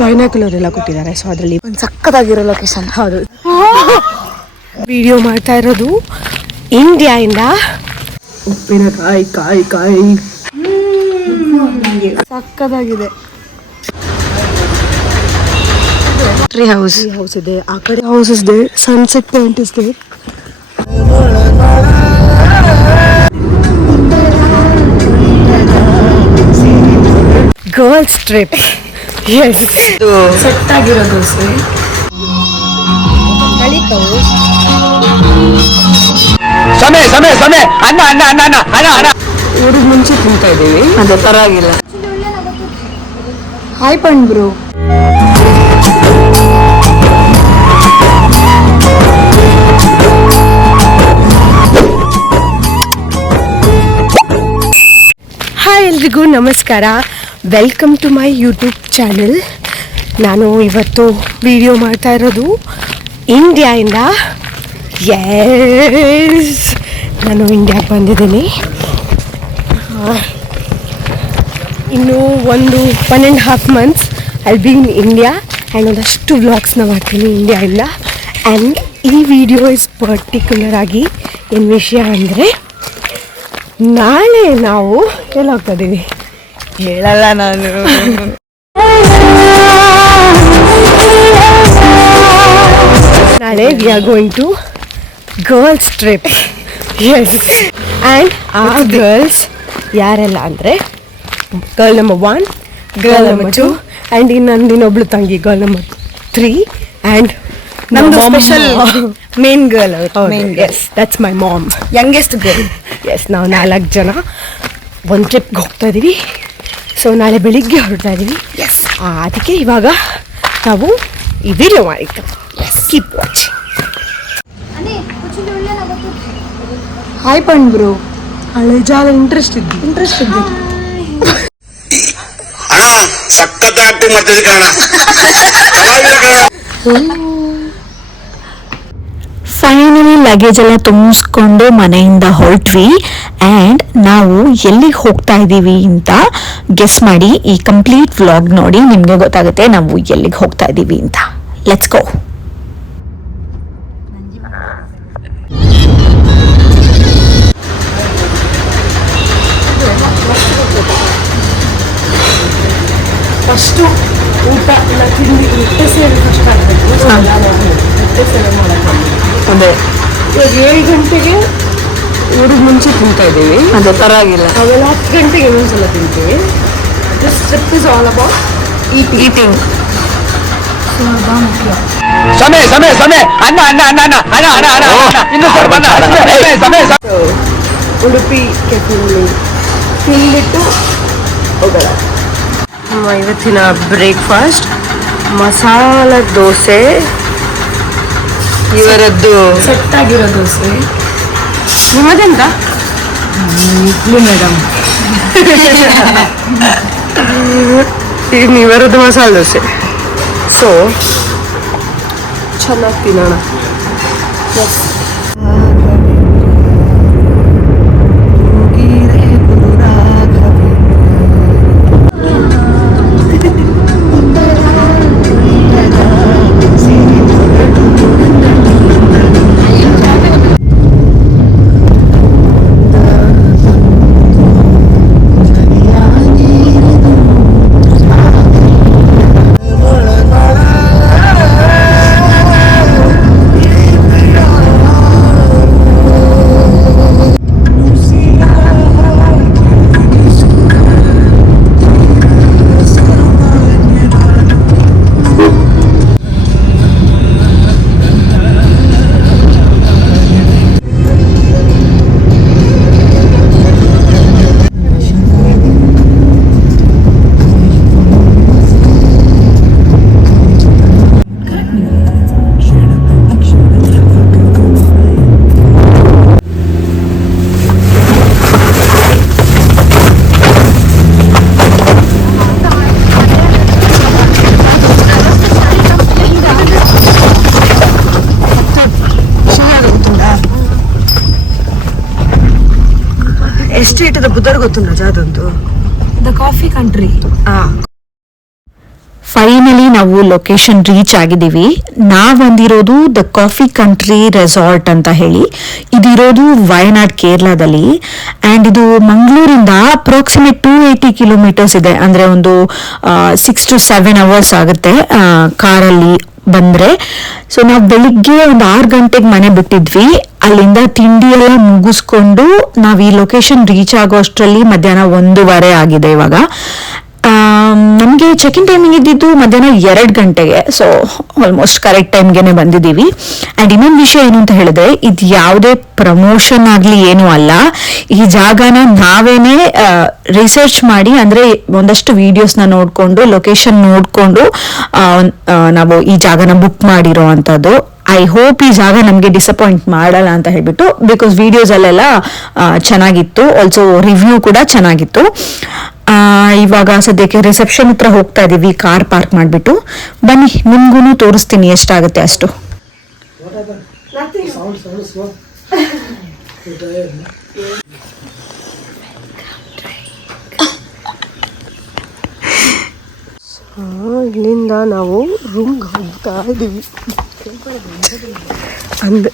Binocular ಎಲ್ಲ ಕೊಟ್ಟಿದ್ದಾರೆ. So ಅದರಲ್ಲಿ ಒಂದು ಸಕ್ಕತ್ತಾಗಿರೋ ಲೊಕೇಶನ್. ಹೌದು, ವಿಡಿಯೋ ಮಾಡ್ತಾ ಇರೋದು ಇಂಡಿಯಾಯಿಂದ. ಉಪ್ಪಿನಕಾಯಿ ಕಾಯಿ ಕಾಯಿ ಸಕ್ಕತ್ತಾಗಿದೆ. ಟ್ರೀ ಹೌಸ್ ಇದೆ, ಆ ಕಡೆ ಹೌಸ್ ಇದೆ, ಸನ್ಸೆಟ್ ಪಾಯಿಂಟ್ ಇದೆ. Girls trip. ಸೆಟ್ ಆಗಿರೋ ದೋಸೆ. ಇವ್ರಿಗೆ ಮುಂಚೆ ತಿಂತಾ ಇದೀವಿ, ಅದೇ ಪರವಾಗಿಲ್ಲ. ಹಾಯ್ ಪಣ್ ಬ್ರೋ. ಹಾಯ್ ಎಲ್ರಿಗೂ ನಮಸ್ಕಾರ, welcome to my YouTube channel. ನಾನು ಇವತ್ತು ವಿಡಿಯೋ ಮಾಡ್ತಾ ಇರೋದು ಇಂಡಿಯಾಯಿಂದ. ಎಸ್, ನಾನು ಇಂಡಿಯಾಗೆ ಬಂದಿದ್ದೀನಿ. ಇನ್ನು 1.5 months I'll be in India and ಒಂದಷ್ಟು ವ್ಲಾಗ್ಸ್ನ ಮಾಡ್ತೀನಿ ಇಂಡಿಯಾಯಿಂದ. ಆ್ಯಂಡ್ ಈ ವಿಡಿಯೋ ಇಸ್ ಪರ್ಟಿಕ್ಯುಲರ್ ಆಗಿ ಏನು ವಿಷಯ ಅಂದರೆ, ನಾಳೆ ನಾವು ಎಲ್ಲಿ ಹೋಗ್ತಾ ಇದ್ದೀವಿ ಹೇಳಲ್ಲ ನಾನು. ನಾಳೆ we are going to girls trip. Yes, and ಆ ಗರ್ಲ್ಸ್ ಯಾರೆಲ್ಲ ಅಂದರೆ, girl number 1, girl number 2 and ಇನ್ನೊಬ್ಳು ತಂಗಿ ಗರ್ಲ್ ನಂಬರ್ 3 ಆ್ಯಂಡ್ ನಮ್ದು special main girl. Yes, that's my mom, youngest girl. Yes, ನಾವು 4 ಜನ ಒಂದು ಟ್ರಿಪ್ಗೆ ಹೋಗ್ತಾ ಇದ್ದೀವಿ. ಸೊ ನಾಳೆ ಬೆಳಿಗ್ಗೆ ಹೊರಡ್ತಾ ಇದ್ದೀವಿ. ಎಸ್, ಅದಕ್ಕೆ ಇವಾಗ ನಾವು ಈ ವಿಡಿಯೋ ಮಾಡಿದ್ದು. Yes, keep watch. ಹಾಯ್ ಪಣ್ ಬ್ರೋ. ಹಳೆ ಜಾಲ ಇಂಟ್ರೆಸ್ಟ್ ಇದ್ದು ಸಖತ್ ಆಕ್ಟಿಂಗ್ ಮಾಡ್ತಿದ್ದೆ ಕಾರಣ. ಫೈನಲಿ ಲಗೇಜ್ ಎಲ್ಲ ತುಂಬಿಸ್ಕೊಂಡು ಮನೆಯಿಂದ ಹೊರಟ್ವಿ. ಆ್ಯಂಡ್ ನಾವು ಎಲ್ಲಿಗೆ ಹೋಗ್ತಾ ಇದ್ದೀವಿ ಅಂತ ಗೆಸ್ ಮಾಡಿ. ಈ ಕಂಪ್ಲೀಟ್ ವ್ಲಾಗ್ ನೋಡಿ ನಿಮಗೆ ಗೊತ್ತಾಗುತ್ತೆ ನಾವು ಎಲ್ಲಿಗೆ ಹೋಗ್ತಾ ಇದ್ದೀವಿ ಅಂತ. Let's go. ಫಸ್ಟು ಊಟ ಎಲ್ಲ ತಿಂದು ಹೊಟ್ಟೆ ಸೇರಿ ಫಸ್ಟ್ ಆಗಬೇಕು. ಹೊಟ್ಟೆ ಸೇವೆ ಮಾಡೋಕ್ಕೆ ಅದೇ ಇವಾಗ 7 ಗಂಟೆಗೆ ಇವ್ರಿಗೆ ಮುಂಚೆ ತಿಂತಾ ಇದ್ದೀವಿ. ಅದೇ ಪರವಾಗಿಲ್ಲ. ಆಮೇಲೆ 10 ಗಂಟೆಗೆ ಇನ್ನೊಂದ್ಸಲ ತಿಂತೀವಿ. This trip is all about eating. Udupi ಕೆಫೆಯಲ್ಲಿ ತಿಂದ್ಬಿಟ್ಟು ಹೋಗೋಣ. ನಮ್ಮ ಇವತ್ತಿನ ಬ್ರೇಕ್ಫಾಸ್ಟ್ ಮಸಾಲ ದೋಸೆ, ಇವರದ್ದು ಸೆಟ್ ಆಗಿರೋ ದೋಸೆ. ನಿಮ್ಮದೆಂತ? ಇಡ್ಲಿ ಮೇಡಮ್. ಇನ್ನು ಇವರದ್ದು ಮಸಾಲೆ ದೋಸೆ. ಸೊ ಚೆನ್ನಾಗಿ ತಿನ್ನೋಣ. ಬುದ್ಧರ್ ಗೊತ್ತುಂಡ ಜಾದಂತು the coffee country. Finally finally ನಾವು ಲೊಕೇಶನ್ ರೀಚ್ ಆಗಿದ್ದೀವಿ. ನಾವು ಬಂದಿರೋದು ದ ಕಾಫಿ ಕಂಟ್ರಿ ರೆಸಾರ್ಟ್ ಅಂತ ಹೇಳಿ. ಇದಿರೋದು ವಯನಾಡ್ ಕೇರಳದಲ್ಲಿ. ಆ್ಯಂಡ್ ಇದು ಮಂಗಳೂರಿಂದ ಅಪ್ರಾಕ್ಸಿಮೇಟ್ 280 ಕಿಲೋಮೀಟರ್ಸ್ ಇದೆ. ಅಂದರೆ ಒಂದು 6 to 7 hours ಆಗುತ್ತೆ ಕಾರಲ್ಲಿ ಬಂದರೆ. ಸೊ ನಾವು ಬೆಳಿಗ್ಗೆ ಒಂದು 6 ಗಂಟೆಗೆ ಮನೆ ಬಿಟ್ಟಿದ್ವಿ. ಅಲ್ಲಿಂದ ತಿಂಡಿ ಎಲ್ಲ ಮುಗಿಸ್ಕೊಂಡು ನಾವು ಈ ಲೊಕೇಶನ್ ರೀಚ್ ಆಗೋ ಅಷ್ಟರಲ್ಲಿ ಮಧ್ಯಾಹ್ನ 1:15 ಆಗಿದೆ ಇವಾಗ. ನಮಗೆ ಚೆಕ್ ಇನ್ ಟೈಮಿಂಗ್ ಇದ್ದಿದ್ದು ಮಧ್ಯಾಹ್ನ 2 ಗಂಟೆಗೆ. ಸೊ ಆಲ್ಮೋಸ್ಟ್ ಕರೆಕ್ಟ್ ಟೈಮ್ಗೆ ಬಂದಿದ್ದೀವಿ. ಆ್ಯಂಡ್ ಇನ್ನೊಂದು ವಿಷಯ ಏನು ಅಂತ ಹೇಳಿದ್ರೆ, ಇದು ಯಾವುದೇ ಪ್ರಮೋಷನ್ ಆಗಲಿ ಏನೂ ಅಲ್ಲ. ಈ ಜಾಗನ ನಾವೇನೇ ರಿಸರ್ಚ್ ಮಾಡಿ, ಅಂದರೆ ಒಂದಷ್ಟು ವಿಡಿಯೋಸ್ನ ನೋಡಿಕೊಂಡು ಲೊಕೇಶನ್ ನೋಡಿಕೊಂಡು ನಾವು ಈ ಜಾಗನ ಬುಕ್ ಮಾಡಿರೋ ಅಂಥದ್ದು. ಐ ಹೋಪ್ ಈ ಜಾಗ ನಮಗೆ ಡಿಸಪಾಯಿಂಟ್ ಮಾಡಲ್ಲ ಅಂತ ಹೇಳ್ಬಿಟ್ಟು, ಬಿಕಾಸ್ ವಿಡಿಯೋಸಲ್ಲೆಲ್ಲ ಚೆನ್ನಾಗಿತ್ತು, ಆಲ್ಸೋ ರಿವ್ಯೂ ಕೂಡ ಚೆನ್ನಾಗಿತ್ತು. ಇವಾಗ ಸದ್ಯಕ್ಕೆ ರಿಸೆಪ್ಷನ್ ಹತ್ರ ಹೋಗ್ತಾ ಇದ್ದೀವಿ ಕಾರ್ ಪಾರ್ಕ್ ಮಾಡಿಬಿಟ್ಟು. ಬನ್ನಿ ನಿಮ್ಗೂ ತೋರಿಸ್ತೀನಿ ಎಷ್ಟಾಗುತ್ತೆ ಅಷ್ಟು. ಇಲ್ಲಿಂದ ನಾವು ರೂಮ್ಗೆ ಹೋಗ್ತಾ ಇದ್ದೀವಿ. ಅಂದೆ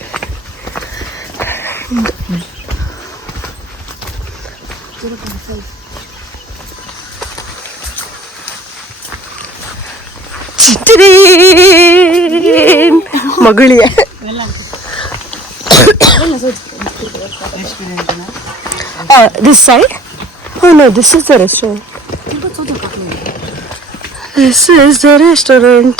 ಮಗಳಿಯ this side? Oh no, this is the restaurant. This is the restaurant.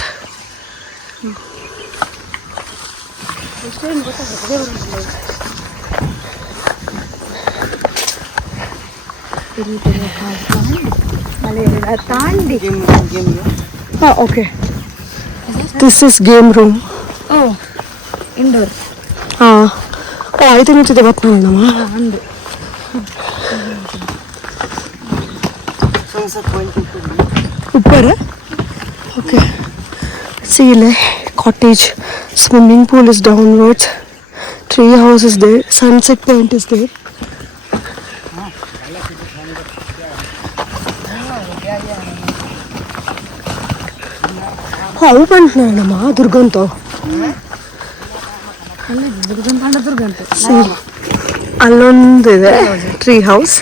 Okay. This is game room. Oh, indoor. ಐದು ನಿಂತಿದೆ ಬತ್ತು ನಮ್ಮ ऊपर है. Okay. See le cottage, swimming pool is downwards, tree house is there, sunset point is there. ಅವು ಬಂತು ನಮ್ಮ ದುರ್ಗಂತ ಅಲ್ಲೊಂದಿದೆ ಟ್ರೀ ಹೌಸ್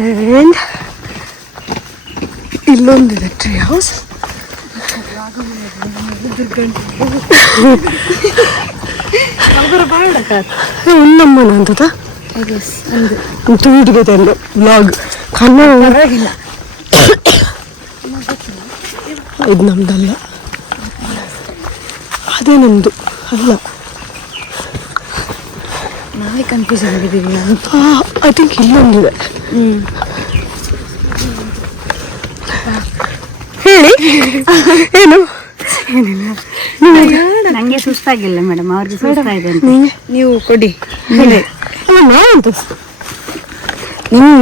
ಆ್ಯಂಡ್ ಇಲ್ಲೊಂದಿದೆ ಟ್ರೀ ಹೌಸ್. ఉన్నమ్మನ ಅಂತದ ತುಡಿಗೆ ತಂದು ವ್ಲಾಗ್ ಕನ್ನಡ ಇದು ನಮ್ದಲ್ಲ, ಅದೇ ನಮ್ದು ಅಲ್ಲ. ನಾವೇ ಕನ್ಫ್ಯೂಸ್ ಆಗಿದ್ದೀವಿ. ಐ ಥಿಂಕ್ ಇಲ್ಲೊಂದಿದೆ. ಹೇಳಿ ಏನು? ನಂಗೆ ಸುಸ್ತಾಗಿಲ್ಲ ಮೇಡಮ್, ಅವ್ರಿಗೆ ಸುಸ್ತಾಗಿದೆ. ನೀವು ಕೊಡಿ. ನಾವಂತ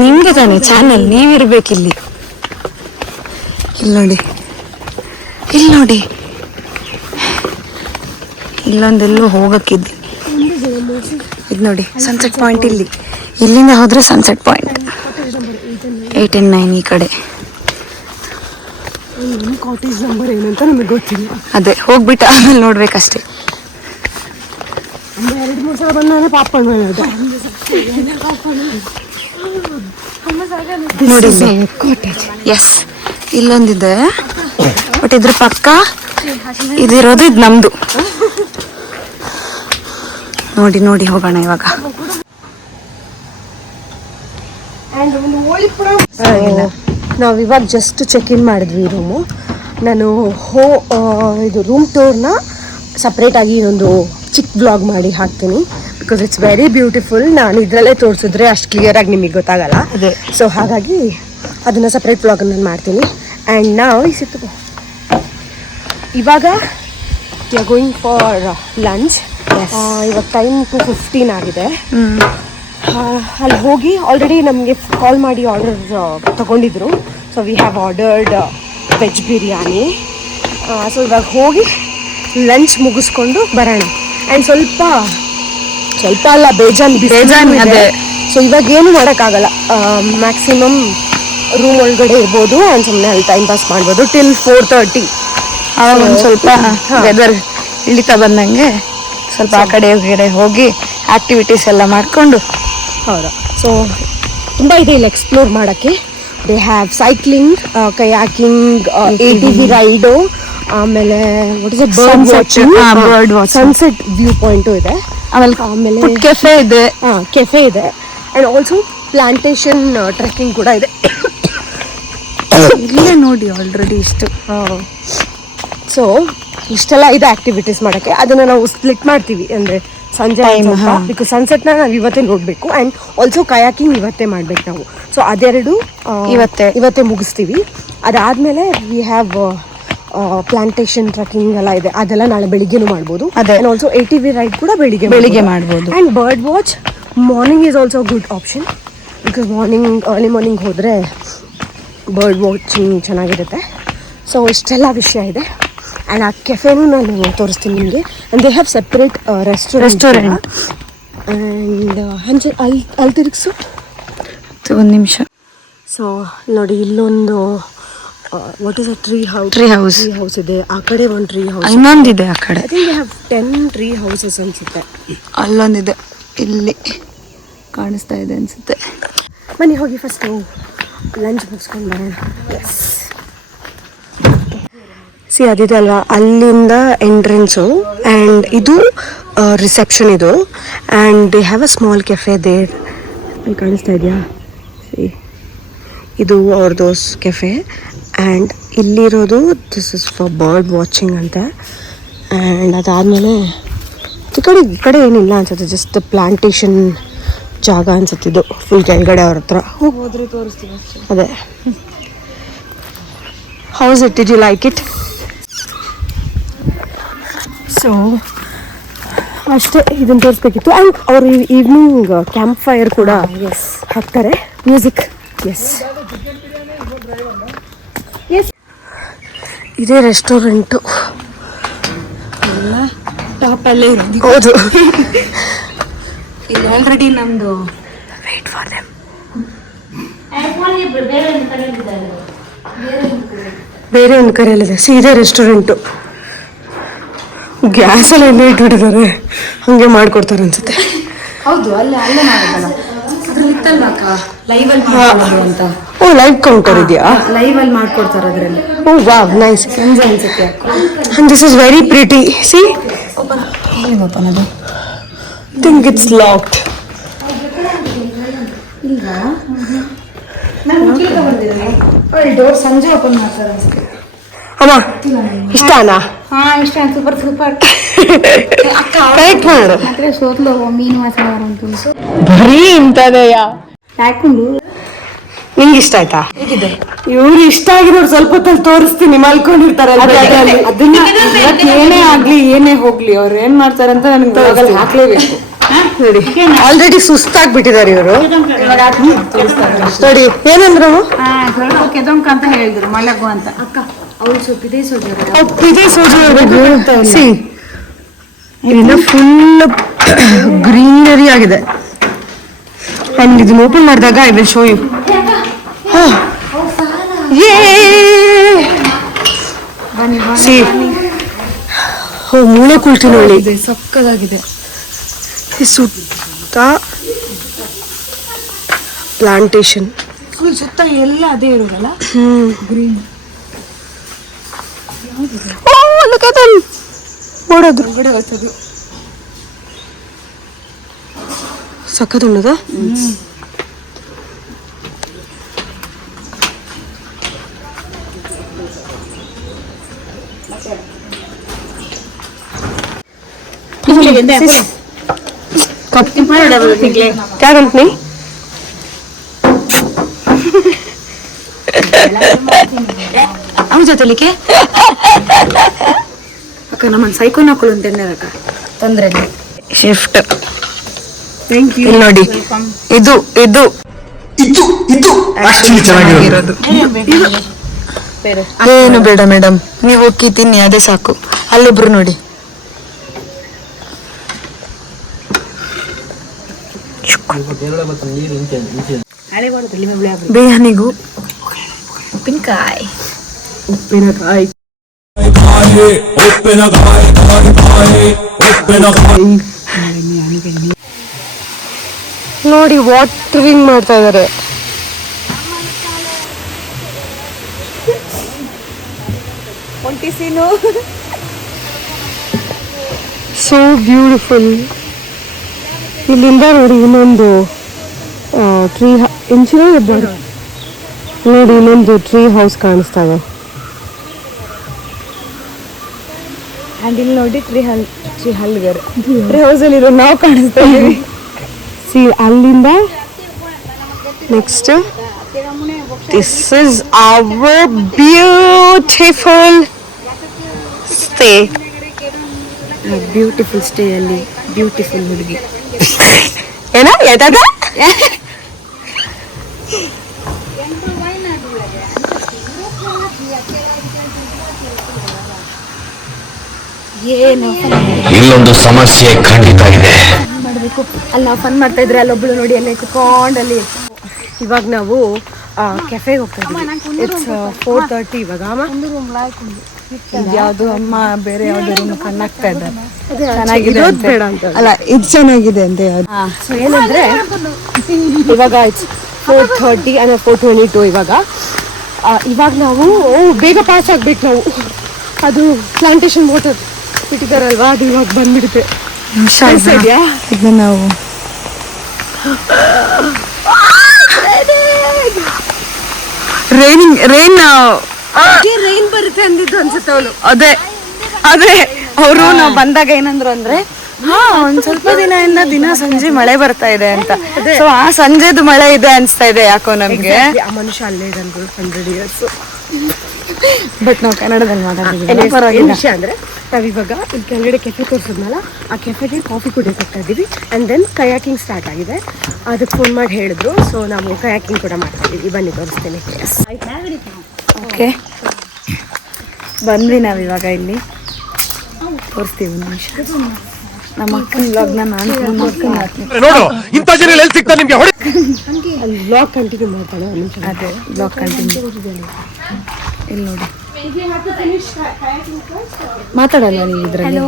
ನಿಮ್ಗೆ ತಾನೆ ಚಾನಲ್, ನೀವಿರ್ಬೇಕಿಲ್ಲಿ. ಇಲ್ಲಿ ನೋಡಿ, ಇಲ್ಲಿ ನೋಡಿ, ಇಲ್ಲೊಂದೆಲ್ಲೂ ಹೋಗಕ್ಕಿದ್ದೆ. ಇದು ನೋಡಿ ಸನ್ಸೆಟ್ ಪಾಯಿಂಟ್. ಇಲ್ಲಿಂದ ಹೋದ್ರೆ ಸನ್ಸೆಟ್ ಪಾಯಿಂಟ್ 8 and 9 ಈ ಕಡೆ. ಕಾಟೇಜ್ ನಂಬರ್ ಏನಂತ ನಮಗೆ ಗೊತ್ತಿಲ್ಲ. ಅದೇ ಹೋಗ್ಬಿಟ್ಟು ಆಮೇಲೆ ನೋಡ್ಬೇಕಷ್ಟೇ. 2-3 ಸಲ ಬಂದ್ರೆ ಪಾಪಣ್ಣ ನೋಡಿ ಕಾಟೇಜ್. ಎಸ್, ಇಲ್ಲೊಂದಿದೆ, ಬಟ್ ಇದ್ರ ಪಕ್ಕ ಇದಿರೋದು ಇದು ನಮ್ದು. ನೋಡಿ ನೋಡಿ ಹೋಗೋಣ ಇವಾಗ. ನಾವು ಇವಾಗ ಜಸ್ಟ್ ಚೆಕ್ ಇನ್ ಮಾಡಿದ್ವಿ ರೂಮು. ನಾನು ಇದು ರೂಮ್ ಟೂರ್ನ ಸಪ್ರೇಟಾಗಿ ಒಂದು ಚಿಕ್ಕ ಬ್ಲಾಗ್ ಮಾಡಿ ಹಾಕ್ತೀನಿ, ಬಿಕಾಸ್ ಇಟ್ಸ್ ವೆರಿ ಬ್ಯೂಟಿಫುಲ್. ನಾನು ಇದರಲ್ಲೇ ತೋರಿಸಿದ್ರೆ ಅಷ್ಟು ಕ್ಲಿಯರಾಗಿ ನಿಮಗೆ ಗೊತ್ತಾಗಲ್ಲ. ಸೊ ಹಾಗಾಗಿ ಅದನ್ನು ಸಪ್ರೇಟ್ ಬ್ಲಾಗ್ ನಾನು ಮಾಡ್ತೀನಿ. ಆ್ಯಂಡ್ ನಾವು ಇವಾಗ we are going for lunch. ಇವಾಗ ಟೈಮ್ 2:15 ಆಗಿದೆ. ಅಲ್ಲಿ ಹೋಗಿ ಆಲ್ರೆಡಿ ನಮಗೆ ಕಾಲ್ ಮಾಡಿ ಆರ್ಡರ್ ತಗೊಂಡಿದ್ರು. So we have ordered veg biryani. So ಇವಾಗ ಹೋಗಿ ಲಂಚ್ ಮುಗಿಸ್ಕೊಂಡು ಬರೋಣ. ಆ್ಯಂಡ್ ಸ್ವಲ್ಪ ಅಲ್ಲ, ಬೇಜಾನ್ ಇದೆ. ಸೊ ಇವಾಗ ಏನು ಮಾಡೋಕ್ಕಾಗಲ್ಲ. ಮ್ಯಾಕ್ಸಿಮಮ್ ರೂಮ್ ಒಳಗಡೆ ಇರ್ಬೋದು ಆ್ಯಂಡ್ ಸುಮ್ಮನೆ ಅಲ್ಲಿ ಟೈಮ್ ಪಾಸ್ ಮಾಡ್ಬೋದು ಟಿಲ್ 4:30. ಅವಾಗ ಒಂದು ಸ್ವಲ್ಪ ವೆದರ್ ಇಳಿತಾ ಬಂದಂಗೆ ಸ್ವಲ್ಪ ಆ ಕಡೆ ಈ ಕಡೆ ಹೋಗಿ ಆಕ್ಟಿವಿಟೀಸ್ ಎಲ್ಲ ಮಾಡಿಕೊಂಡು. ಹೌದಾ. ಸೊ ತುಂಬ ಇದೆ ಇಲ್ಲಿ ಎಕ್ಸ್ಪ್ಲೋರ್ ಮಾಡೋಕ್ಕೆ. They have cycling, kayaking, ATV ride, ಆಮೇಲೆ what is bird watching, bird watch, sunset view point ಇದೆ. ಆಮೇಲೆ ಕೆಫೆ ಇದೆ. ಕೆಫೆ ಇದೆ ಆ್ಯಂಡ್ ಆಲ್ಸೋ ಪ್ಲಾಂಟೇಶನ್ ಟ್ರೆಕ್ಕಿಂಗ್ ಕೂಡ ಇದೆ. ಇಲ್ಲೇ ನೋಡಿ ಆಲ್ರೆಡಿ ಇಷ್ಟು. ಸೊ ಇಷ್ಟೆಲ್ಲ ಇದೆ ಆಕ್ಟಿವಿಟೀಸ್ ಮಾಡೋಕ್ಕೆ. ಅದನ್ನು ನಾವು ಸ್ಪ್ಲಿಟ್ ಮಾಡ್ತೀವಿ, ಅಂದರೆ ಸಂಜೆ ಟೈಮ್, ಬಿಕಾಸ್ ಸನ್ಸೆಟ್ನ ನಾವು ಇವತ್ತೇ ನೋಡಬೇಕು ಆ್ಯಂಡ್ ಆಲ್ಸೋ ಕಯಾಕಿಂಗ್ ಇವತ್ತೇ ಮಾಡ್ಬೇಕು ನಾವು. ಸೊ ಅದೆರಡು ಇವತ್ತೇ ಮುಗಿಸ್ತೀವಿ. ಅದಾದಮೇಲೆ ವಿ ಹ್ಯಾವ್ ಪ್ಲಾಂಟೇಶನ್ ಟ್ರೆಕ್ಕಿಂಗ್ ಎಲ್ಲ ಇದೆ, ಅದೆಲ್ಲ ನಾಳೆ ಬೆಳಿಗ್ಗೆನೂ ಮಾಡ್ಬೋದು. ಆ್ಯಂಡ್ ಆಲ್ಸೋ ATV ರೈಡ್ ಕೂಡ ಬೆಳಿಗ್ಗೆ ಮಾಡ್ಬೋದು. And bird watch morning is also good option, because early morning ಹೋದರೆ ಬರ್ಡ್ ವಾಚಿಂಗ್ ಚೆನ್ನಾಗಿರುತ್ತೆ. ಸೊ ಇಷ್ಟೆಲ್ಲ ವಿಷಯ ಇದೆ. ಆ್ಯಂಡ್ ಆ ಕೆಫೆನೂ ನಾನು ತೋರಿಸ್ತೀನಿ ನಿಮಗೆ. And they have separate restaurant. And ಅಲ್ಲಿ ತಿರುಗಿಸು ಒಂದು ನಿಮಿಷ. ಸೊ ನೋಡಿ, ಇಲ್ಲೊಂದು what is a tree house ಇದೆ. ಆ ಕಡೆ ಒಂದು ಟ್ರೀ ಹೌಸ್, ಇನ್ನೊಂದಿದೆ ಆ ಕಡೆ. I think they have 10 tree houses ಅನ್ಸುತ್ತೆ. ಅಲ್ಲೊಂದಿದೆ, ಇಲ್ಲಿ ಕಾಣಿಸ್ತಾ ಇದೆ ಅನ್ಸುತ್ತೆ. ಬನ್ನಿ ಹೋಗಿ ಫಸ್ಟ್ ಲಂಚ್ ಮುಗಿಸ್ಕೊಂಡು ಬರೋಣ. ಅದಿದೆ ಅಲ್ವಾ, ಅಲ್ಲಿಂದ ಎಂಟ್ರೆನ್ಸು. ಆ್ಯಂಡ್ ಇದು ರಿಸೆಪ್ಷನ್ ಇದು. And they have a small cafe there. ಅಲ್ಲಿ ಕಾಣಿಸ್ತಾ ಇದೆಯಾ? ಇದು ಅವ್ರದ್ದು ಕೆಫೆ. ಆ್ಯಂಡ್ ಇಲ್ಲಿರೋದು this is for bird watching ಅಂತ. ಆ್ಯಂಡ್ ಅದಾದಮೇಲೆ ಈ ಕಡೆ ಏನಿಲ್ಲ ಅನ್ಸುತ್ತೆ, ಜಸ್ಟ್ ಪ್ಲಾಂಟೇಶನ್ ಜಾಗ ಅನ್ಸುತ್ತಿದ್ದು ಫುಲ್ ಕೆಳಗಡೆ ಅವ್ರ ಹತ್ರ ಹೋದ್ರೆ ತೋರಿಸ್ತೀವಿ. ಅದೇ. How's it, did you like it? So ಅಷ್ಟೇ, ಇದನ್ನು ತೋರಿಸ್ಬೇಕಿತ್ತು. ಆ್ಯಂಡ್ ಅವರು ಈವ್ನಿಂಗ್ ಕ್ಯಾಂಪ್ ಫೈರ್ ಕೂಡ ಹಾಕ್ತಾರೆ, ಮ್ಯೂಸಿಕ್. ಎಸ್, ಇದೇ ರೆಸ್ಟೋರೆಂಟು. ಎಲ್ಲ ಟಾಪಲ್ಲೇ ಇರೋದು. ಹೌದು. ಇಲ್ಲಿ ಆಲ್ರೆಡಿ ನಮ್ಮದು ವೇಟ್ ಫಾರ್ ದೆಮ್. ಬೇರೆ ಒಂದು ಕರೆಯಲ್ಲಿದೆ. ಇದೇ ರೆಸ್ಟೋರೆಂಟು. ಗ್ಯಾಸಲ್ಲಿ ಎಣ್ಣೆ ಇಟ್ಬಿಟ್ಟಿದ್ದಾರೆ, ಹಾಗೆ ಮಾಡ್ಕೊಡ್ತಾರೆ ಅನ್ಸುತ್ತೆ. ಹೌದು, ಅಲ್ಲೇ ಮಾಡೋದಲ್ಲ. ಅದ್ರಲ್ಲಿ ಇತ್ತಲ್ವಾ ಅಕ್ಕ, ಲೈವಲ್ಲಿ ಮಾಡ್ಕೊಡೋದು ಅಂತ. ಓ, ಲೈವ್ ಕೌಂಟರ್ ಇದೆಯಾ? ಲೈವಲ್ಲಿ ಮಾಡ್ಕೊಡ್ತಾರೆ ಅದರಲ್ಲಿ. ಓ ವಾವ್, ನೈಸ್. ಸಂಜೆ ಅನ್ಸುತ್ತೆ. And this is very pretty. See? Open ಅದು. I think it's locked. ಇಲ್ವಾ? ಡೋರ್ ಸಂಜೆ ಓಪನ್ ಮಾಡ್ತಾರೆ ಅನ್ಸುತ್ತೆ. ಅಮ್ಮ ಇಷ್ಟ ಅಣ್ಣ? ಇಷ್ಟ. ಸೂಪರ್. ಕರೆಕ್ಟ್ ಮಾಡು. ಮಾತ್ರ ಸೋತ್ಲು ಮೀನು ಮಸಾಲ ಅಂತ ಬರೀ ಇಂಥದೆಯಾ ಹಾಕೊಂಡು. ನಿಂಗೆ ಇಷ್ಟ ಆಯ್ತಾ? ಇವ್ರು ಇಷ್ಟ ಆಗಿರೋರು ಸ್ವಲ್ಪ ಹೊತ್ತಲ್ಲಿ ತೋರಿಸ್ತೀನಿ, ಮಲ್ಕೊಂಡಿರ್ತಾರೆ. ಅದನ್ನ ಏನೇ ಆಗ್ಲಿ ಏನೇ ಹೋಗ್ಲಿ ಅವ್ರು ಏನ್ ಮಾಡ್ತಾರೆ ಅಂತ ನನಗೆ ಹಾಕ್ಲೇಬೇಕು. ನೋಡಿ, ಆಲ್ರೆಡಿ ಸುಸ್ತಾಗ್ಬಿಟ್ಟಿದ್ದಾರೆ ಇವರು. ನೋಡಿ ಏನಂದ್ರು, ಕೆದೊಂಕ ಅಂತ ಹೇಳಿದ್ರು, ಮಲಗು ಅಂತ. ಅಕ್ಕ ಅವ್ರು ಸ್ವಲ್ಪ ಇದೇ ಇವೆಲ್ಲ ಫುಲ್ ಗ್ರೀನರಿ ಆಗಿದೆ. ಅಂಡ್ ಇದನ್ನ ಓಪನ್ ಮಾಡಿದಾಗ ಐ ವಿಲ್ ಶೋ ಯು. ಮೂಳೆ ಕುಳ್ತೀನಿ ನೋಡಿ, ಸಕ್ಕದಾಗಿದೆ. ಸುತ್ತ ಪ್ಲಾಂಟೇಶನ್, ಫುಲ್ ಸುತ್ತ ಎಲ್ಲ ಅದೇ ಇರೋದಲ್ಲ, ಗ್ರೀನ್. ಓಡೋದು ಹೊರಗಡೆ ಹೋಗ್ತದೆ. ಸಕ್ಕತ್ತುಣ್ಣದ. क्या कंपनी? ಜೊತೆಲಿಕ್ಕೆ ಅಕ್ಕ ನಮ್ಮನ್ನು ಸೈಕೋನ್ ಹಾಕೊಳ್ಳು ಅಂತೇನೆ ಅಕ್ಕ ತೊಂದ್ರೆ ಇಲ್ಲ. ಶಿಫ್ಟ್. Thank you. ಇಲ್ಲಿ ನೋಡಿ, ಇದು ಚೆನ್ನಾಗಿರೋದು. ಏನು ಬೇಡ ಮೇಡಮ್, ನೀವು ಹೋಗಿ ತಿನ್ನಿ, ಅದೇ ಸಾಕು. ಅಲ್ಲೊಬ್ರು ನೋಡಿ, ಬಿರಿಯಾನಿಗೂ ಉಪ್ಪಿನಕಾಯಿ. ಉಪ್ಪಿನಕಾಯಿ ನೋಡಿ ವಾಟರಿಂಗ್ ಮಾಡ್ತಾ ಇದಾರೆ. So beautiful. ಇಲ್ಲಿಂದ ನೋಡಿ ಇನ್ನೊಂದು ಟ್ರೀ ನೋಡಿ ಇನ್ನೊಂದು ಟ್ರೀ ಹೌಸ್ ಕಾಣಿಸ್ತಾ ಇದೆ. ಆ್ಯಂಡ್ ಇಲ್ಲಿ ನೋಡಿ ಟ್ರೀ ಹಲ್ಗರ್ ಟ್ರೀ ಹೌಸಲ್ಲಿ ಇರೋ ನಾವು ಕಾಣಿಸ್ತಾ ಇದ್ದೀವಿ. ಸಿ ಅಲ್ಲಿಂದ next this is our beautiful stay. Beautiful stay ಅಲ್ಲಿ ಬ್ಯೂಟಿಫುಲ್ ಹುಡುಗಿ. ಏನ ಯಾವ್ದಾದ ಏನು ಇಲ್ಲೊಂದು ಸಮಸ್ಯೆ ಖಂಡಿತ ಇದೆ. ಮಾಡಬೇಕು. ಅಲ್ಲಿ ನಾವು ಫನ್ ಮಾಡ್ತಾ ಇದ್ರೆ ಅಲ್ಲೊಬ್ಳು ನೋಡಿ ಅಲ್ಲೇ ಕುತ್ಕೊಂಡಲ್ಲಿ. ಇವಾಗ ನಾವು ಕೆಫೆಗೆ ಹೋಗ್ತಾ ಇದ್ದೀವಿ. ಇಟ್ಸ್ 4:30 ಇವಾಗ. ಯಾವ್ದು ಅಮ್ಮ ಬೇರೆ ಯಾವ್ದು ರೂಮ್ ಕಣ್ಣಾಗ್ತಾ ಇದ್ದಾರೆ. ಚೆನ್ನಾಗಿದೆ ಬೇಡ ಅಂತ ಅಲ್ಲ ಇದು ಚೆನ್ನಾಗಿದೆ ಅಂತ ಯಾವ್ದು. ಸೊ ಏನಂದ್ರೆ ಇವಾಗ ಇಟ್ಸ್ 4:30 ಅಂದ್ರೆ 4:22 ಇವಾಗ. ಇವಾಗ ನಾವು ಬೇಗ ಪಾಸ್ ಆಗ್ಬೇಕು ನಾವು. ಅದು ಪ್ಲಾಂಟೇಶನ್ ವಾಟರ್ ಬಿಟ್ಟಿದ್ದಾರಲ್ವಾ, ಅದು ಇವಾಗ ಬಂದ್ಬಿಡುತ್ತೆ. ಇದೆಯಾ ಇದನ್ನ ನಾವು ರೈನ್ ಬರುತ್ತೆ ಅಂದಿದ್ದು ಅನ್ಸುತ್ತೆ ಅವಳು. ಅದೇ ಅವರು ನಾವು ಬಂದಾಗ ಏನಂದ್ರು ಅಂದ್ರೆ ಒಂದ್ ಸ್ವಲ್ಪ ದಿನ ಸಂಜೆ ಮಳೆ ಬರ್ತಾ ಇದೆ ಅಂತ. ಸೊ ಆ ಸಂಜೆದು ಮಳೆ ಇದೆ ಅನ್ಸ್ತಾ ಇದೆ ಯಾಕೋ ನಮ್ಗೆ. ಆ ಮನುಷ್ಯ ಅಲ್ಲೇ ಇದಂದ್ರು 100 years. ಬಟ್ ನಾವು ಕನ್ನಡದಲ್ಲಿ ಮಾತಾಡ್ತಿದ್ದೀವಿ. ವಿಷಯ ಅಂದ್ರೆ ನಾವಿವಾಗ ಇಲ್ಲಿ ಕೆಳಗಡೆ ಕೆಫೆ ತೋರಿಸಿದ್ನಲ್ಲ, ಆ ಕೆಫೆಗೆ ಕಾಫಿ ಕುಡಿಯೋಕೆ ಹೋಗ್ತಾ ಇದ್ದೀವಿ. ಆ್ಯಂಡ್ ದೆನ್ ಕಯಾಕಿಂಗ್ ಸ್ಟಾರ್ಟ್ ಆಗಿದೆ. ಅದಕ್ಕೆ ಫೋನ್ ಮಾಡಿ ಹೇಳಿದ್ರು. ಸೊ ನಾವು ಕಯಾಕಿಂಗ್ ಕೂಡ ಮಾಡ್ತಾ ಇದ್ದೀವಿ. ಬನ್ನಿ ತೋರಿಸ್ತೀನಿ. ಓಕೆ ಬಂದ್ವಿ ನಾವಿವಾಗ ಇಲ್ಲಿ ತೋರಿಸ್ತೀವಿ. ನಿಮಿಷ ನಮ್ಮ ಅಕ್ಕನ ವ್ಲಾಗ್ನ ನಾನು ಅಲ್ಲಿ ಬ್ಲಾಗ್ ಕಂಟಿನ್ಯೂ ಮಾಡ್ತಾಳೆ. ಅದೇ ಬ್ಲಾಗ್ ಕಂಟಿನ್ಯೂ. ಇಲ್ಲಿ ನೋಡಿ ಮಾತಾಡಲ್ಲ ನೀವು ಇದ್ರಲ್ಲಿ.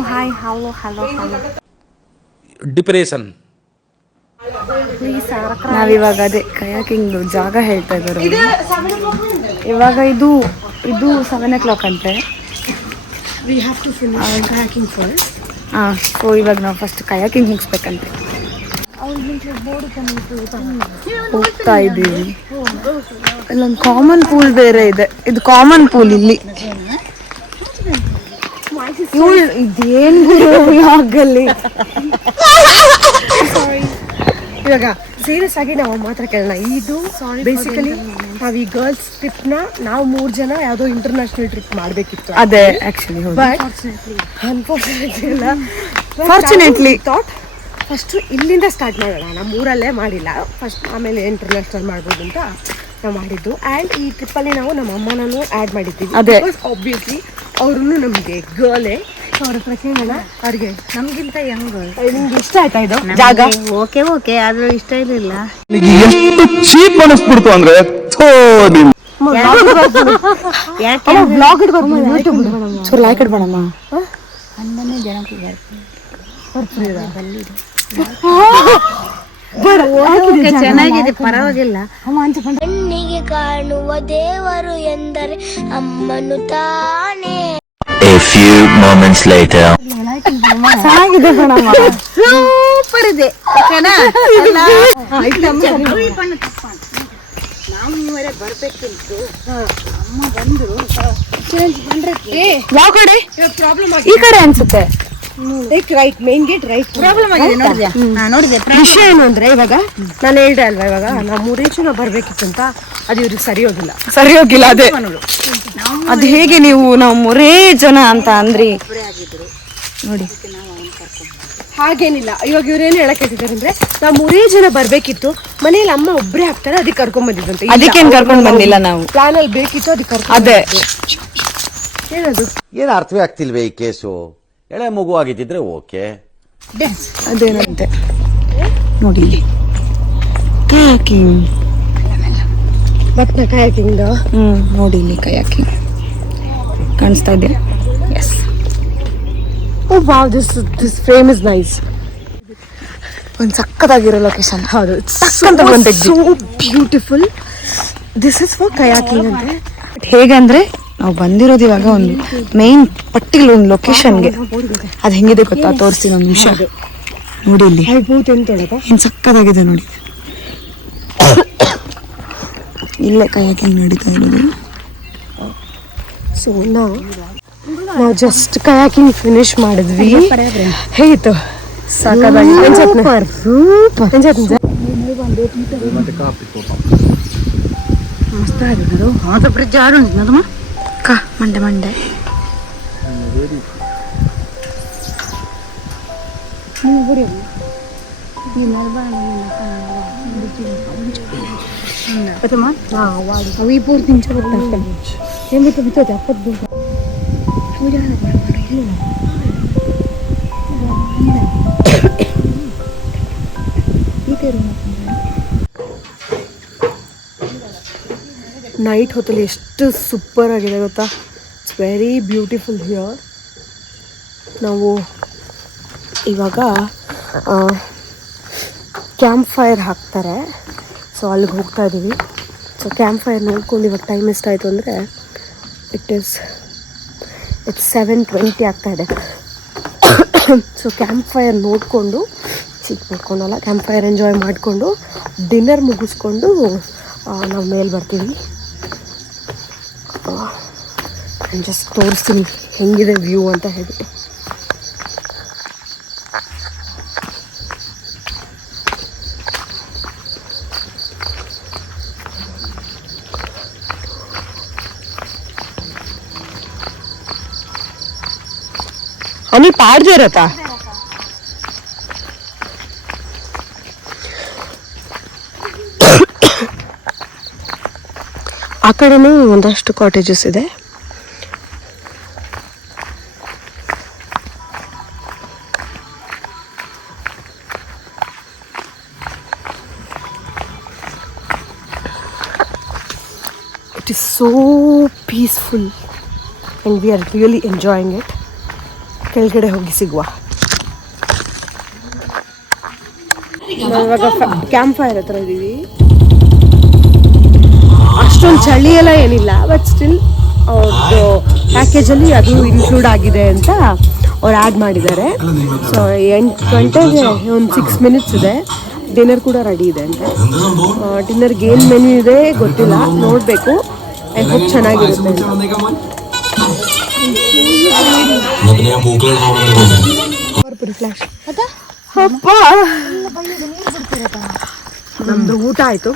ಡಿಪ್ರೆಷನ್. ನಾವಿವಾಗ ಅದೇ ಕಯಾಕಿಂಗ್ ಜಾಗ ಹೇಳ್ತಾ ಇದ್ದಾರೆ. ಇವಾಗ ಇದು 7 o'clock ಅಂತೆ. ಸೊ ಇವಾಗ ನಾವು ಫಸ್ಟ್ ಕಯಾಕಿಂಗ್ ಮುಗಿಸ್ಬೇಕಂತೆ. ಹೋಗ್ತಾ ಇದ್ದೀವಿ. ಇಲ್ಲೊಂದು ಕಾಮನ್ ಪೂಲ್ ಬೇರೆ ಇದೆ. ಇದು ಕಾಮನ್ ಪೂಲ್ ಇಲ್ಲಿ. ಇದೇನು ಆಗಲ್ಲಿ. ಇವಾಗ ಸೀರಿಯಸ್ ಆಗಿ ನಾವು ಮಾತ್ರ ಕೇಳೋಣ. ಇದು ಬೇಸಿಕಲಿ ನಾವು ಈ ಗರ್ಲ್ಸ್ ಟ್ರಿಪ್ ನ ನಾವು 3 ಜನ ಯಾವುದೋ ಇಂಟರ್ನ್ಯಾಷನಲ್ ಟ್ರಿಪ್ ಮಾಡಬೇಕಿತ್ತು. ಅದೇ ಆಕ್ಚುಲಿ ಬಟ್ ಅನ್ಫಾರ್ಚುನೇಟ್ಲಿ ಇಲ್ಲ. ಫಾರ್ಚುನೇಟ್ಲಿ ಥಾಟ್ ಫಸ್ಟ್ ಇಲ್ಲಿಂದ ಸ್ಟಾರ್ಟ್ ಮಾಡೋಣ. ನಮ್ಮ ಊರಲ್ಲೇ ಮಾಡಿಲ್ಲ ಫಸ್ಟ್, ಆಮೇಲೆ ಇಂಟರ್ನ್ಯಾಷನಲ್ ಮಾಡ್ಬೋದು ಅಂತ ನಾವು ಮಾಡಿದ್ದು. ಆ್ಯಂಡ್ ಈ ಟ್ರಿಪ್ಪಲ್ಲಿ ನಾವು ನಮ್ಮ ಅಮ್ಮನೂ ಆ್ಯಡ್ ಮಾಡಿದ್ದೀವಿ. ಅದೇ ಆಬ್ವಿಯಸ್ಲಿ ಅವ್ರೂ ನಮಗೆ ಗರ್ಲೇ. ಅವ್ರ ಹತ್ರ ಕೇಳೋಣ. ಅವ್ರಿಗೆ ನಮ್ಗಿಂತ ಯಂಗ್ ನಿಮ್ಗೆ ಇಷ್ಟ ಆಯ್ತಾ ಇದು ಜಾಗ? ಓಕೆ ಆದ್ರೂ ಇಷ್ಟ ಇರಲಿಲ್ಲ. ಎಷ್ಟು ಚೀಪ್ ಅನಿಸ್ಬಿಡ್ತು ಅಂದ್ರೆ ಬ್ಲಾಗ್ ಇಡ್ಬೇಕು. ಚೂರು ಲೈಕ್ ಇಡ್ಬೇಡಮ್ಮ. ಹನ್ನೊಂದನೇ ಜನಕ್ಕೆ ಚೆನ್ನಾಗಿದೆ, ಪರವಾಗಿಲ್ಲ. ಕಣ್ಣಿಗೆ ಕಾಣುವ ದೇವರು ಎಂದರೆ ಅಮ್ಮನು ತಾನೇ. A few moments later. ಚೆನ್ನಾಗಿದೆ ಕಣಮ್ಮ. ಸೂಪರ್ ಇದೆ. ನಾವು ನೀವರೇ ಬರ್ಬೇಕಿತ್ತು. ಅಮ್ಮ ಬಂದ್ರು ಯಾವ ಕಡೆ? ಈ ಕಡೆ ಅನ್ಸುತ್ತೆ. Right, main gate right. Problem ಆಗಿದೆ ನೋಡಿದ್ಯಾ? ನೋಡಿದೆ. ವಿಷಯ ಏನು ಅಂದ್ರೆ ಇವಾಗ ನಾನು ಹೇಳ್ದೆ ಅಲ್ವಾ, ಇವಾಗ ನಾವು 3 ಜನ ಬರ್ಬೇಕಿತ್ತು ಅಂತ. ಅದು ಇವ್ರಿಗೆ ಸರಿ ಹೋಗಿಲ್ಲ. ಅದೇ ಅದು ಹೇಗೆ ನಾವು 3 ಜನ ಅಂತ ಅಂದ್ರಿ ನೋಡಿ. ಹಾಗೇನಿಲ್ಲ. ಇವಾಗ ಇವ್ರೇನು ಹೇಳಕ್ ಹೇಳ್ತಿದ್ದಾರೆ ಅಂದ್ರೆ ನಾವು 3 ಜನ ಬರ್ಬೇಕಿತ್ತು, ಮನೇಲಿ ಅಮ್ಮ ಒಬ್ರೇ ಆಗ್ತಾರೆ, ಅದಕ್ಕೆ ಕರ್ಕೊಂಡ್ ಬಂದಿದ್ದಂತೆ. ಅದಕ್ಕೇನು ಕರ್ಕೊಂಡು ಬಂದಿಲ್ಲ ನಾವು. ಪ್ಲಾನ್ ಅಲ್ಲಿ ಬೇಕಿತ್ತು, ಅದಕ್ಕೆ ಕರ್ಕೊಂಡು. ಅದೇ ಏನದು ಏನು ಅರ್ಥವೇ ಆಗ್ತಿಲ್ವೇ ಈ ಕೇಸು? ಎಳೆ ಮಗು ಆಗಿದ್ದಿದ್ರೆ ಓಕೆ. ಅದೇನಂತೆ ನೋಡಿ ಇಲ್ಲಿ ಕಯಾಕಿಂಗ್. ಬಟ್ ಕಯಾಕಿಂಗ್ ನೋಡಿ ಇಲ್ಲಿ ಕಯಾಕಿಂಗ್ ಕಾಣಿಸ್ತಾ ಇದೆ. Yes oh wow, this frame is nice. ಒಂದು ಸಕ್ಕತ್ತಾಗಿರೋ ಲೊಕೇಶನ್. ಹೌದು, so beautiful. This is for kayaking ಅಂತೆ. ಹೇಗಂದ್ರೆ ನಾವು ಬಂದಿರೋದು ಇವಾಗ ಒಂದು ಮೇನ್ ಪರ್ಟಿಕ್ಯುಲರ್ ಒಂದು ಲೊಕೇಶನ್ಗೆ. ಅದು ಹೆಂಗಿದೆ ಗೊತ್ತಾ, ತೋರಿಸ್ತೀನಿ ಒಂದು ನಿಮಿಷ. ನೋಡಿ ಇಲ್ಲಿ ಏನು ಸಕ್ಕತ್ತಾಗಿದೆ ನೋಡಿ. ಇಲ್ಲೇ ಕಯಾಕಿಂಗ್ ನಡೀತಾ ಇರೋದು. ಸೊ ನಾವು ಜಸ್ಟ್ ಕಯಾಕಿಂಗ್ ಫಿನಿಶ್ ಮಾಡಿದ್ವಿ. ಹೇಗಿತ್ತು? ಸಾಕಾಗಿದೆ. ಬ್ರಿಡ್ಜ್ ಆಡು ನದಮ್ಮ ಮಂಡೆ ಮಂಡೆ ಅవి ಪೂರ್ತಿ ಎಂಬತ್ತು ಬಿತ್ತೋದೆ 70 ನೈಟ್ ಹೊತ್ತಲ್ಲಿ ಎಷ್ಟು ಸೂಪರ್ ಆಗಿದೆ ಗೊತ್ತಾ. It's very beautiful here. ನಾವು ಇವಾಗ ಕ್ಯಾಂಪ್ ಫೈರ್ ಹಾಕ್ತಾರೆ, ಸೊ ಅಲ್ಲಿಗೆ ಹೋಗ್ತಾ ಇದ್ದೀವಿ. ಸೊ ಕ್ಯಾಂಪ್ ಫೈರ್ ನೋಡ್ಕೊಂಡು ಇವಾಗ ಟೈಮ್ ಎಷ್ಟಾಯಿತು ಅಂದರೆ ಇಟ್ಸ್ 7:20 ಆಗ್ತಾಯಿದೆ. ಸೊ ಕ್ಯಾಂಪ್ ಫೈರ್ ನೋಡಿಕೊಂಡು ಕ್ಯಾಂಪ್ ಫೈರ್ ಎಂಜಾಯ್ ಮಾಡಿಕೊಂಡು ಡಿನ್ನರ್ ಮುಗಿಸ್ಕೊಂಡು ನಾವು ಮೇಲೆ ಬರ್ತೀವಿ. ಜಸ್ಟ್ ತೋರಿಸ್ತೀನಿ ಹೆಂಗಿದೆ ವ್ಯೂ ಅಂತ ಹೇಳ್ಬಿಟ್ಟು. आणि पार जे रहता ಆ ಕಡೆನೂ ಒಂದಷ್ಟು ಕಾಟೇಜಸ್ ಇದೆ. It is so peaceful and we are really enjoying it. ಕೆಳಗಡೆ ಹೋಗಿ ಸಿಗುವ. ನಾವು ಇವಾಗ ಕ್ಯಾಂಪ್ ಫೈರ್ ಹತ್ರ ಇದ್ದೀವಿ. ಅಷ್ಟೊಂದು ಚಳಿ ಎಲ್ಲ ಏನಿಲ್ಲ, ಬಟ್ ಸ್ಟಿಲ್ ಅವ್ರದ್ದು ಪ್ಯಾಕೇಜಲ್ಲಿ ಅದು ಇನ್ಕ್ಲೂಡ್ ಆಗಿದೆ ಅಂತ ಅವ್ರು ಆ್ಯಡ್ ಮಾಡಿದ್ದಾರೆ. ಸೊ 8 ಗಂಟೆಗೆ ಒಂದು 6 ಮಿನಿಟ್ಸ್ ಇದೆ. ಡಿನ್ನರ್ ಕೂಡ ರೆಡಿ ಇದೆ ಅಂತೆ. ಡಿನ್ನರ್ಗೆ ಏನು ಮೆನ್ಯೂ ಇದೆ ಗೊತ್ತಿಲ್ಲ, ನೋಡಬೇಕು. ಐ ಹೋಪ್ ಚೆನ್ನಾಗಿರುತ್ತೆ. ನಮ್ದು ಊಟ ಆಯ್ತು.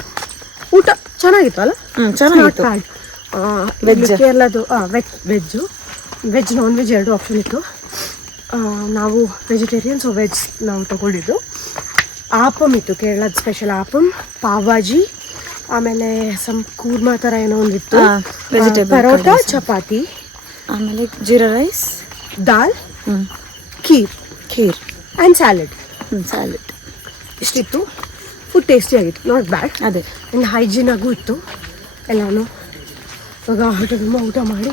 ಊಟ ಚೆನ್ನಾಗಿತ್ತು ಅಲ್ಲ? ಚೆನ್ನಾಗಿತ್ತು. ವೆಜ್ ಕೇರಳದು ವೆಜ್ ನಾನ್ ವೆಜ್ 2 ಆಪ್ಷನ್ ಇತ್ತು. ನಾವು ವೆಜಿಟೇರಿಯನ್, ಸೊ ವೆಜ್ ನಾವು ತಗೊಂಡಿದ್ದು. ಆಪಮ್ ಇತ್ತು, ಕೇರಳದ ಸ್ಪೆಷಲ್ ಆಪಮ್, ಪಾವಾಜಿ, ಆಮೇಲೆ ಸಮ್ ಕೂರ್ಮಾ ಥರ ಏನೋ ಒಂದಿತ್ತು, ವೆಜಿಟೇಬಲ್ ಪರೋಟ, ಚಪಾತಿ, ಆಮೇಲೆ jeera rice, dal, kheer and salad. ಇಷ್ಟಿತ್ತು. ಫುಡ್ ಟೇಸ್ಟಿ ಆಗಿತ್ತು, ನಾಟ್ ಬ್ಯಾಡ್. ಅದೇ ಆ್ಯಂಡ್ ಹೈಜೀನ್ ಆಗೂ ಇತ್ತು ಎಲ್ಲನೂ. ಇವಾಗ ಹೋಟೆಲ್ ಊಟ ಮಾಡಿ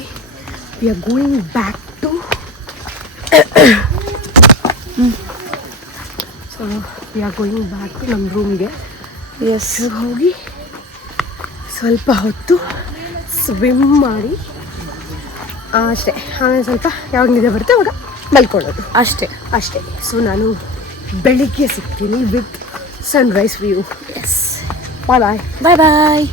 we are going back to so we are going back to ನಮ್ಮ ರೂಮ್ಗೆ. ಎಸ್, ಹೋಗಿ ಸ್ವಲ್ಪ ಹೊತ್ತು ಸ್ವಿಮ್ ಮಾಡಿ ಅಷ್ಟೇ. ಆಮೇಲೆ ಸ್ವಲ್ಪ ಯಾವಾಗ ನಿದ್ದೆ ಬರುತ್ತೆ ಅವಾಗ ಮಲ್ಕೊಳ್ಳೋದು ಅಷ್ಟೇ. ಸೊ ನಾನು ಬೆಳಿಗ್ಗೆ ಸಿಗ್ತೀನಿ with sunrise view. Yes, bye.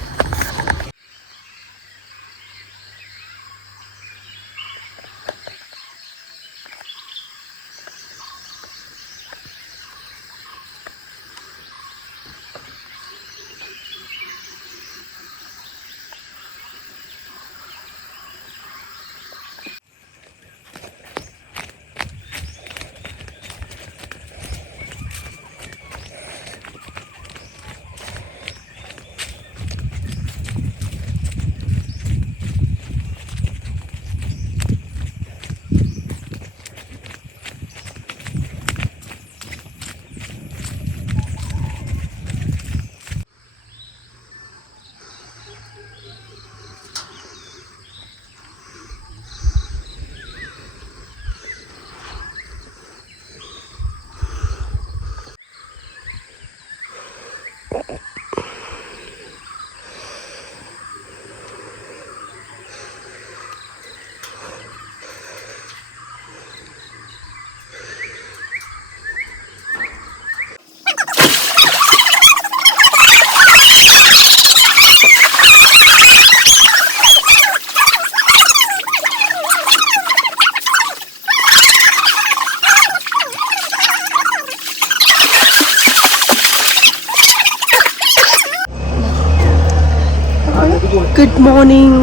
Good morning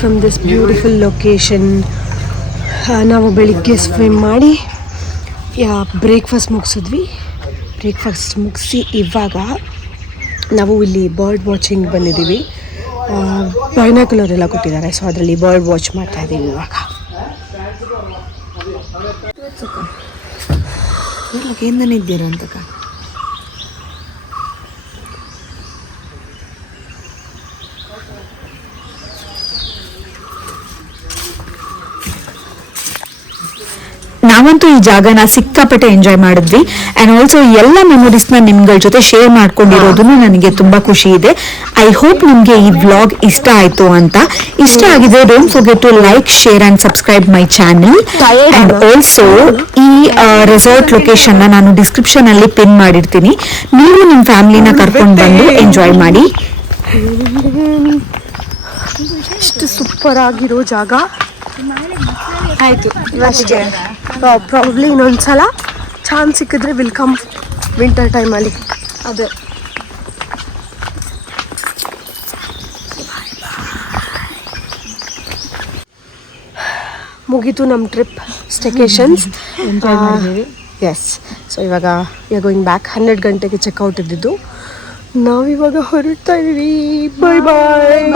from this beautiful location. ನಾವು ಬೆಳಿಗ್ಗೆ ಸ್ವಿಮ್ ಮಾಡಿ ಬ್ರೇಕ್ಫಾಸ್ಟ್ ಮುಗಿಸಿದ್ವಿ. ಬ್ರೇಕ್ಫಾಸ್ಟ್ ಮುಗಿಸಿ ಇವಾಗ ನಾವು ಇಲ್ಲಿ ಬರ್ಡ್ ವಾಚಿಂಗ್ ಬಂದಿದ್ದೀವಿ. ಬೈನಾಕ್ಯುಲರ್ ಎಲ್ಲ ಕೊಟ್ಟಿದ್ದಾರೆ, ಸೊ ಅದರಲ್ಲಿ ಬರ್ಡ್ ವಾಚ್ ಮಾಡ್ತಾ ಇದ್ದೀವಿ ಇವಾಗ. ಏನಿದ್ದೀರಾ ಅಂತ ನಾವಂತೂ ಈ ಜಾಗನ ಸಿಕ್ಕಾಪಟ್ಟೆ ಎಂಜಾಯ್ ಮಾಡಿದ್ವಿ ಅಂಡ್ ಆಲ್ಸೋ ಎಲ್ಲ ಮೆಮೊರೀಸ್ನ ನಿಮ್ಗಳ ಜೊತೆ ಶೇರ್ ಮಾಡ್ಕೊಂಡಿರೋದನ್ನು ನನಗೆ ತುಂಬಾ ಖುಷಿ ಇದೆ. ಐ ಹೋಪ್ ನಿಮ್ಗೆ ಈ ವ್ಲಾಗ್ ಇಷ್ಟ ಆಯ್ತು ಅಂತ. ಇಷ್ಟ ಆಗಿದೆ don't forget to like, share and subscribe my channel. And also ಈ ರೆಸಾರ್ಟ್ ಲೊಕೇಶನ್ ನಾನು ಡಿಸ್ಕ್ರಿಪ್ಷನ್ ಅಲ್ಲಿ ಪಿನ್ ಮಾಡಿರ್ತೀನಿ. ನೀವು ನಿಮ್ಮ ಫ್ಯಾಮಿಲಿನ ಕರ್ಕೊಂಡು ಬಂದು ಎಂಜಾಯ್ ಮಾಡಿ. ಎಷ್ಟು ಸೂಪರ್ ಆಗಿರೋ ಜಾಗ. ಆಯ್ತು ಇವತ್ತಿಗೆ ಪ್ರಾಬ್ಲಿ ಇನ್ನೊಂದ್ಸಲ ಚಾನ್ಸ್ ಸಿಕ್ಕಿದ್ರೆ ವಿಲ್ ಕಮ್ ವಿಂಟರ್ ಟೈಮಲ್ಲಿ. ಅದೇ ಮುಗೀತು ನಮ್ಮ ಟ್ರಿಪ್, ಸ್ಟೇಕೇಶನ್ಸ್ ಎಂಜಾಯ್ ಮಾಡಿದ್ದೀವಿ. ಎಸ್, ಸೊ ಇವಾಗ ವಿ ಆರ್ ಗೋಯಿಂಗ್ ಬ್ಯಾಕ್. 12 ಗಂಟೆಗೆ ಚೆಕ್ಔಟ್ ಇದ್ದಿದ್ದು, ನಾವಿವಾಗ ಹೊರಡ್ತಾ ಇದ್ದೀವಿ. ಬಾಯ್ ಬಾಯ್.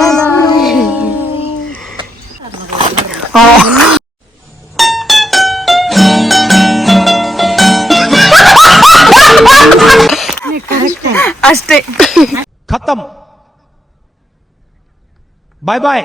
ಅಷ್ಟೇ. खत्म, बाय बाय.